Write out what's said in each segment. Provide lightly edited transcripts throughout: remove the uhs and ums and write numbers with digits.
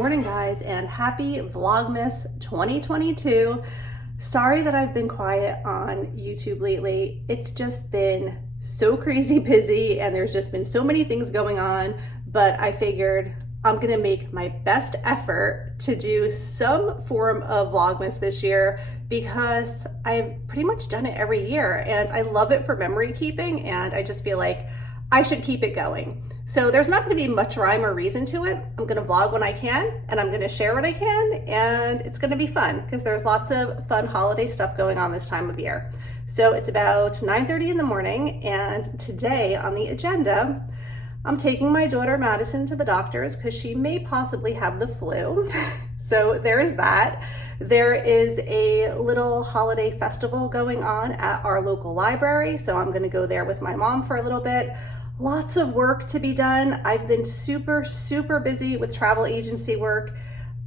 morning, guys, and happy Vlogmas 2022. Sorry that I've been quiet on YouTube lately. It's just been so crazy busy and there's just been so many things going on, but I figured I'm gonna make my best effort to do some form of Vlogmas this year because I've pretty much done it every year and I love it for memory keeping, and I just feel like I should keep it going. So there's not going to be much rhyme or reason to it. I'm going to vlog when I can, and I'm going to share what I can, and it's going to be fun because there's lots of fun holiday stuff going on this time of year. So it's about 9:30 in the morning, and today on the agenda, I'm taking my daughter Madison to the doctor's because she may possibly have the flu. So there's that. There is a little holiday festival going on at our local library, so I'm going to go there with my mom for a little bit. Lots of work to be done. I've been super busy with travel agency work.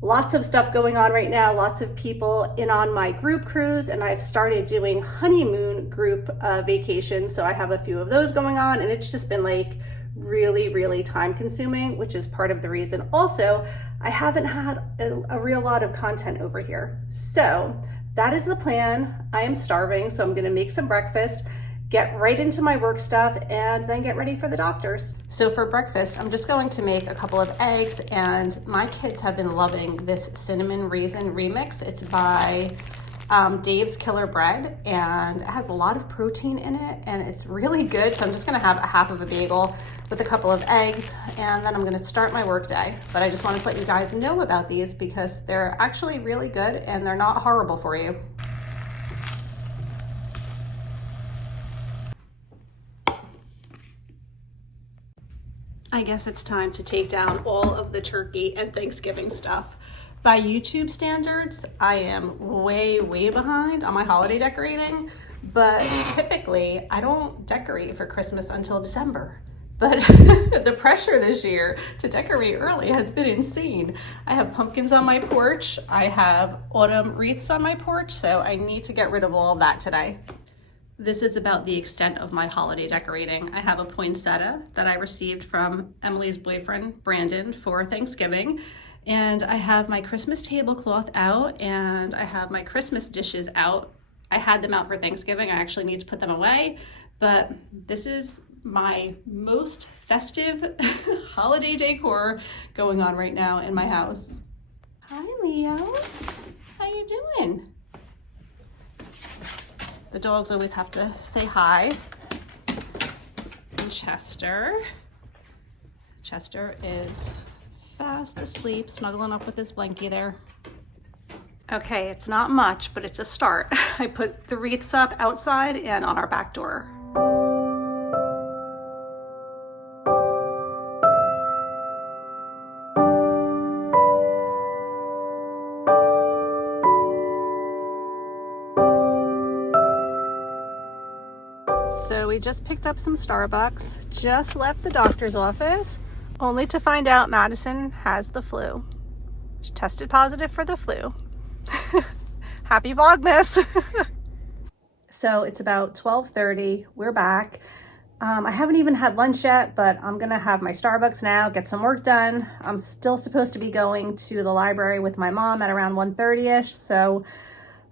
Lots of stuff going on right now. Lots of people in on my group cruise, and I've started doing honeymoon group vacations. So I have a few of those going on, and it's just been like really time consuming, which is part of the reason. Also, I haven't had a real lot of content over here. So that is the plan. I am starving, so I'm gonna make some breakfast, get right into my work stuff, and then get ready for the doctors. So for breakfast, I'm just going to make a couple of eggs, and my kids have been loving this cinnamon raisin remix. It's by Dave's Killer Bread, and it has a lot of protein in it, and it's really good. So I'm just gonna have a half of a bagel with a couple of eggs, and then I'm gonna start my work day. But I just wanted to let you guys know about these because they're actually really good and they're not horrible for you. I guess it's time to take down all of the turkey and Thanksgiving stuff. By YouTube standards, I am way behind on my holiday decorating, but typically I don't decorate for Christmas until December. But the pressure this year to decorate early has been insane. I have pumpkins on my porch, I have autumn wreaths on my porch, so I need to get rid of all of that today. This is about the extent of my holiday decorating. I have a poinsettia that I received from Emily's boyfriend, Brandon, for Thanksgiving. And I have my Christmas tablecloth out, and I have my Christmas dishes out. I had them out for Thanksgiving. I actually need to put them away, but this is my most festive holiday decor going on right now in my house. Hi, Leo. How you doing? The dogs always have to say hi. And Chester is fast asleep, snuggling up with his blankie there. Okay, it's not much, but it's a start. I put the wreaths up outside and on our back door. So we just picked up some Starbucks, just left the doctor's office, only to find out Madison has the flu. She tested positive for the flu. Happy Vlogmas! So it's about 12:30, we're back. I haven't even had lunch yet, but I'm gonna have my Starbucks now, get some work done. I'm still supposed to be going to the library with my mom at around 1:30ish, so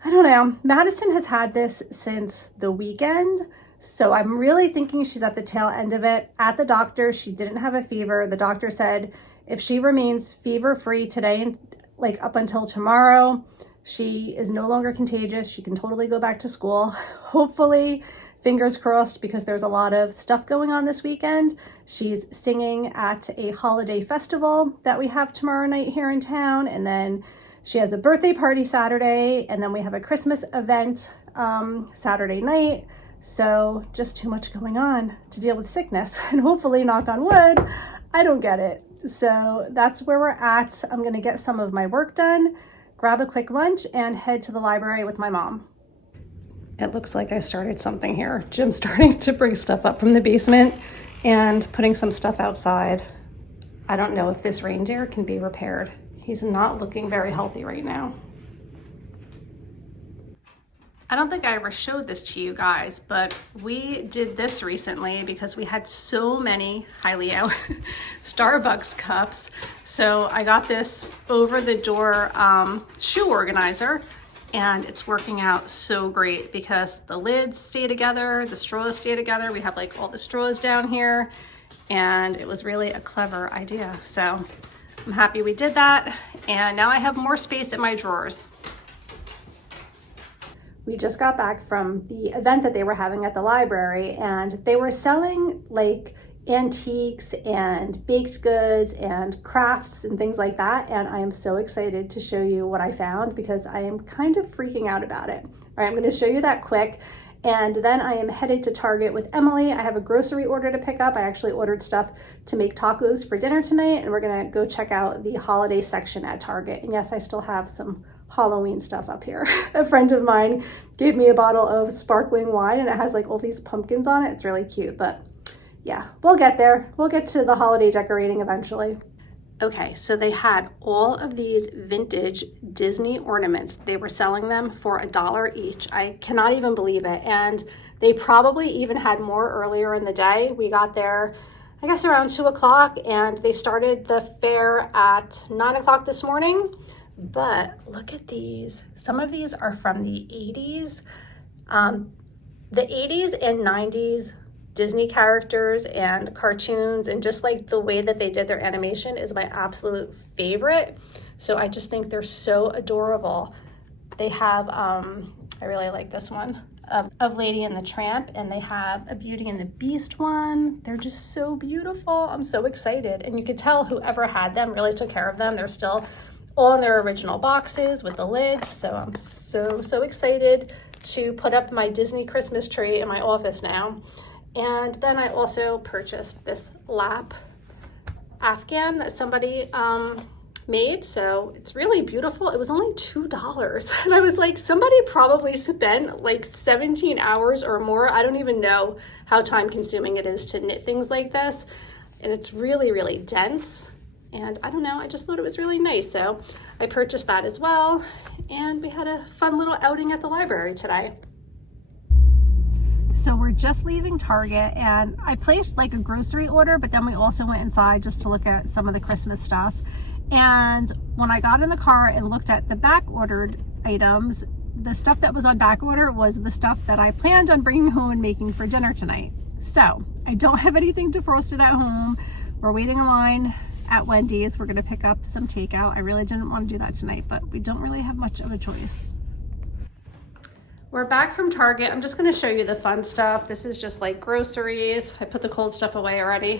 I don't know. Madison has had this since the weekend, so I'm really thinking she's at the tail end of it. At the doctor, she didn't have a fever. The doctor said if she remains fever-free today and like up until tomorrow, she is no longer contagious. She can totally go back to school. Hopefully, fingers crossed, because there's a lot of stuff going on this weekend. She's singing at a holiday festival that we have tomorrow night here in town, and then she has a birthday party Saturday, and then we have a Christmas event Saturday night. So just too much going on to deal with sickness, and hopefully, knock on wood, I don't get it. So that's where we're at. I'm gonna get some of my work done, grab a quick lunch, and head to the library with my mom. It looks like I started something here. Jim's starting to bring stuff up from the basement and putting some stuff outside. I don't know if this reindeer can be repaired. He's not looking very healthy right now. I don't think I ever showed this to you guys, but we did this recently because we had so many, hi Leo, Starbucks cups. So I got this over the door shoe organizer, and it's working out so great because the lids stay together, the straws stay together. We have like all the straws down here, and it was really a clever idea. So I'm happy we did that. And now I have more space in my drawers. We just got back from the event that they were having at the library, and they were selling like antiques and baked goods and crafts and things like that. And I am so excited to show you what I found because I am kind of freaking out about it. All right, I'm going to show you that quick. And then I am headed to Target with Emily. I have a grocery order to pick up. I actually ordered stuff to make tacos for dinner tonight, and we're going to go check out the holiday section at Target. And yes, I still have some Halloween stuff up here. A friend of mine gave me a bottle of sparkling wine, and it has like all these pumpkins on it. It's really cute, but yeah, we'll get there. We'll get to the holiday decorating eventually. Okay, so they had all of these vintage Disney ornaments. They were selling them for $1 each. I cannot even believe it. And they probably even had more earlier in the day. We got there, I guess around 2 o'clock, and they started the fair at 9 o'clock this morning. But look at these. Some of these are from the 80s. The 80s and 90s Disney characters and cartoons, and just like the way that they did their animation is my absolute favorite. So I just think they're so adorable. They have, I really like this one of Lady and the Tramp, and they have a Beauty and the Beast one. They're just so beautiful. I'm so excited. And you could tell whoever had them really took care of them. They're still all in their original boxes with the lids. So I'm so excited to put up my Disney Christmas tree in my office now. And then I also purchased this lap Afghan that somebody made. So it's really beautiful. It was only $2. And I was like, somebody probably spent like 17 hours or more. I don't even know how time consuming it is to knit things like this. And it's really, really dense. And I don't know, I just thought it was really nice. So I purchased that as well. And we had a fun little outing at the library today. So we're just leaving Target, and I placed like a grocery order, but then we also went inside just to look at some of the Christmas stuff. And when I got in the car and looked at the back ordered items, the stuff that was on back order was the stuff that I planned on bringing home and making for dinner tonight. So I don't have anything defrosted at home. We're waiting in line at Wendy's. We're gonna pick up some takeout. I really didn't want to do that tonight, but we don't really have much of a choice. We're back from Target. I'm just going to show you the fun stuff. This is just like groceries. I put the cold stuff away already,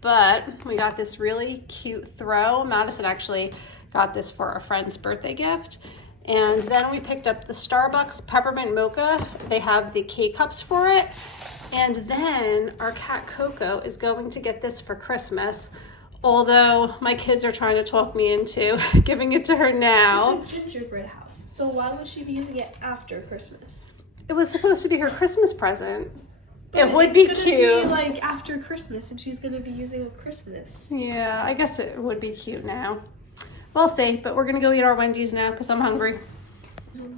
but we got this really cute throw. Madison actually got this for a friend's birthday gift. And then we picked up the Starbucks peppermint mocha. They have the K-cups for it. And then our cat Coco is going to get this for Christmas. Although my kids are trying to talk me into giving it to her now. It's a gingerbread house, so why would she be using it after Christmas? It was supposed to be her Christmas present. But it would be it's cute. gonna be like after Christmas, and she's gonna be using it Christmas. Yeah, I guess it would be cute now. We'll see, but we're gonna go eat our Wendy's now because I'm hungry.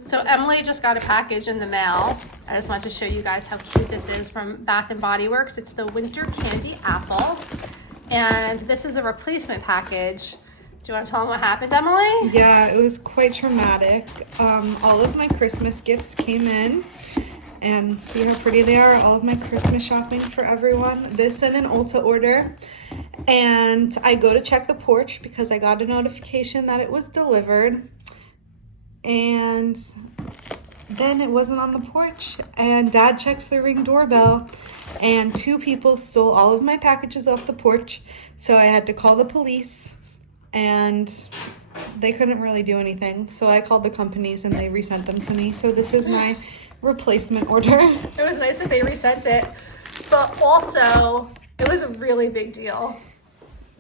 So Emily just got a package in the mail. I just wanted to show you guys how cute this is from Bath & Body Works. It's the Winter Candy Apple. And this is a replacement package. Do you want to tell them what happened, Emily? Yeah, it was quite traumatic. All of my Christmas gifts came in, and see how pretty they are. All of my Christmas shopping for everyone. This in an Ulta order. And I go to check the porch because I got a notification that it was delivered. And then it wasn't on the porch, and Dad checks the Ring doorbell, and 2 people stole all of my packages off the porch. So I had to call the police, and they couldn't really do anything. So I called the companies and they resent them to me. So this is my replacement order. It was nice that they resent it, but also it was a really big deal.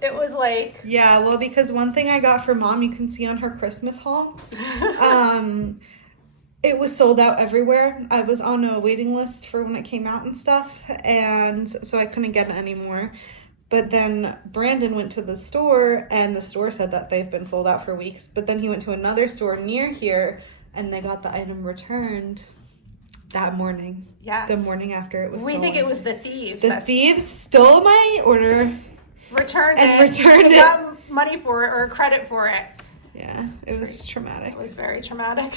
It was like... Yeah, well, because one thing I got for Mom, you can see on her Christmas haul, it was sold out everywhere. I was on a waiting list for when it came out and stuff, and so I couldn't get it anymore. But then Brandon went to the store, and the store said that they've been sold out for weeks. But then he went to another store near here, and they got the item returned. that morning. Yes. The morning after it was We stolen. think it was the thieves. The thieves stole my order. Returned Returned it. Got money for it or credit for it. Yeah, it was traumatic. It was very traumatic.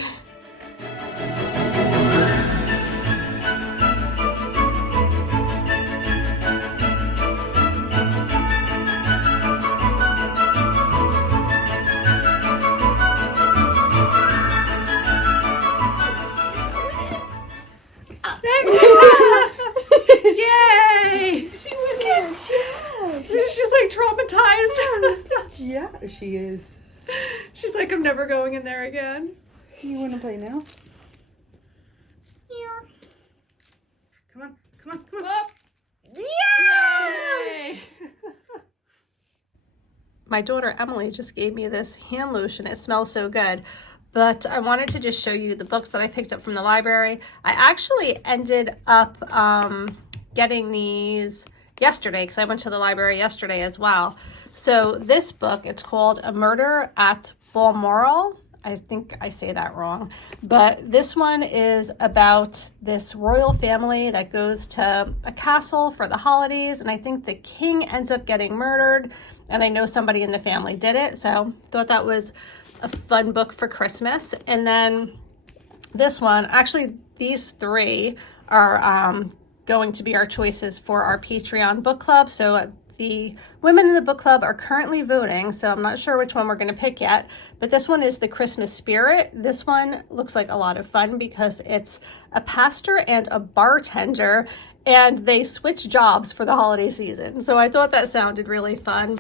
Yay! She went in. She's like traumatized. Yeah, she is. She's like, I'm never going in there again. You want to play now? Come on, come on, come on. Up. Yay! My daughter Emily just gave me this hand lotion. It smells so good. But I wanted to just show you the books that I picked up from the library. I actually ended up getting these yesterday because I went to the library yesterday as well. So this book, it's called A Murder at Balmoral. I think I say that wrong. But this one is about this royal family that goes to a castle for the holidays. And I think the king ends up getting murdered. And I know somebody in the family did it. So thought that was a fun book for Christmas. And then this one, actually these three are going to be our choices for our Patreon book club. So the women in the book club are currently voting, so I'm not sure which one we're going to pick yet, but this one is The Christmas Spirit. This one looks like a lot of fun because it's a pastor and a bartender, and they switch jobs for the holiday season. So I thought that sounded really fun.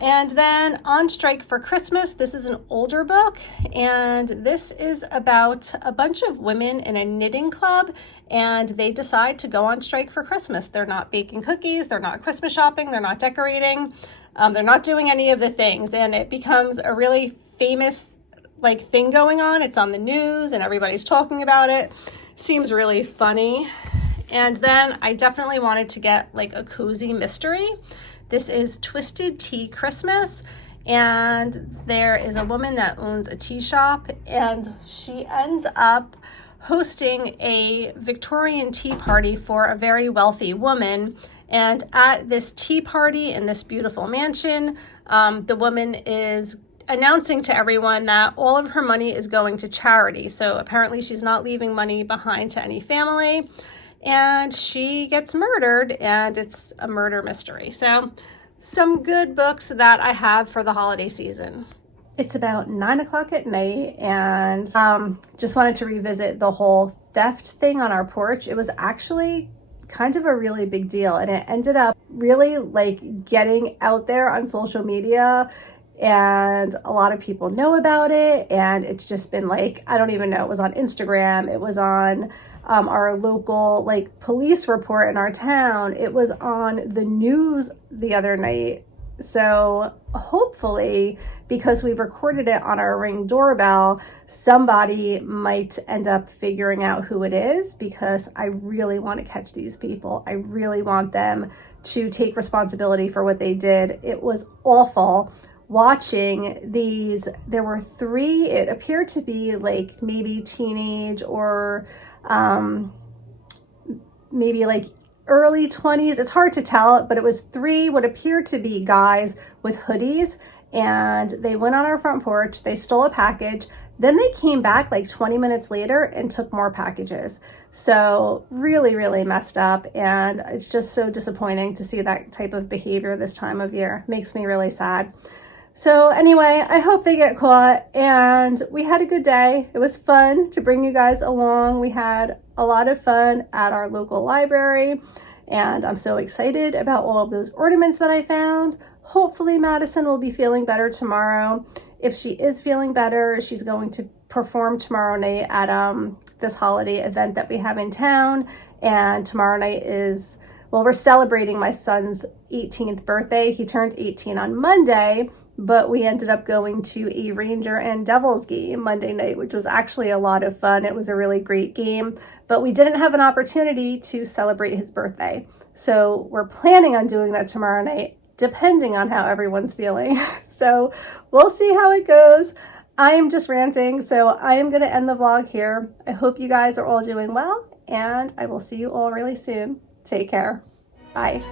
And then On Strike for Christmas, this is an older book, and this is about a bunch of women in a knitting club, and they decide to go on strike for Christmas. They're not baking cookies, they're not Christmas shopping, they're not decorating, they're not doing any of the things, and it becomes a really famous thing going on. It's on the news, and everybody's talking about it. Seems really funny. And then I definitely wanted to get a cozy mystery. This is Twisted Tea Christmas, and there is a woman that owns a tea shop, and she ends up hosting a Victorian tea party for a very wealthy woman. And at this tea party in this beautiful mansion, the woman is announcing to everyone that all of her money is going to charity. So apparently she's not leaving money behind to any family. And she gets murdered, and it's a murder mystery. So some good books that I have for the holiday season. It's about 9 o'clock at night, and just wanted to revisit the whole theft thing on our porch. It was actually kind of a really big deal, and it ended up really getting out there on social media, and a lot of people know about it. And it's just been I don't even know, it was on Instagram, it was on our local police report in our town, it was on the news the other night. So hopefully, because we've recorded it on our Ring doorbell, somebody might end up figuring out who it is, because I really want to catch these people. I really want them to take responsibility for what they did. It was awful watching these. There were three, it appeared to be maybe teenage or maybe early 20s. It's hard to tell, but it was three what appeared to be guys with hoodies, and they went on our front porch, they stole a package, then they came back 20 minutes later and took more packages. So really, really messed up, and it's just so disappointing to see that type of behavior this time of year. Makes me really sad. So anyway, I hope they get caught, and we had a good day. It was fun to bring you guys along. We had a lot of fun at our local library, and I'm so excited about all of those ornaments that I found. Hopefully Madison will be feeling better tomorrow. If she is feeling better, she's going to perform tomorrow night at this holiday event that we have in town. And tomorrow night is, we're celebrating my son's 18th birthday. He turned 18 on Monday, but we ended up going to a Ranger and Devils game Monday night, which was actually a lot of fun. It was a really great game, but we didn't have an opportunity to celebrate his birthday. So we're planning on doing that tomorrow night, depending on how everyone's feeling. So we'll see how it goes. I am just ranting, so I am going to end the vlog here. I hope you guys are all doing well, and I will see you all really soon. Take care. Bye.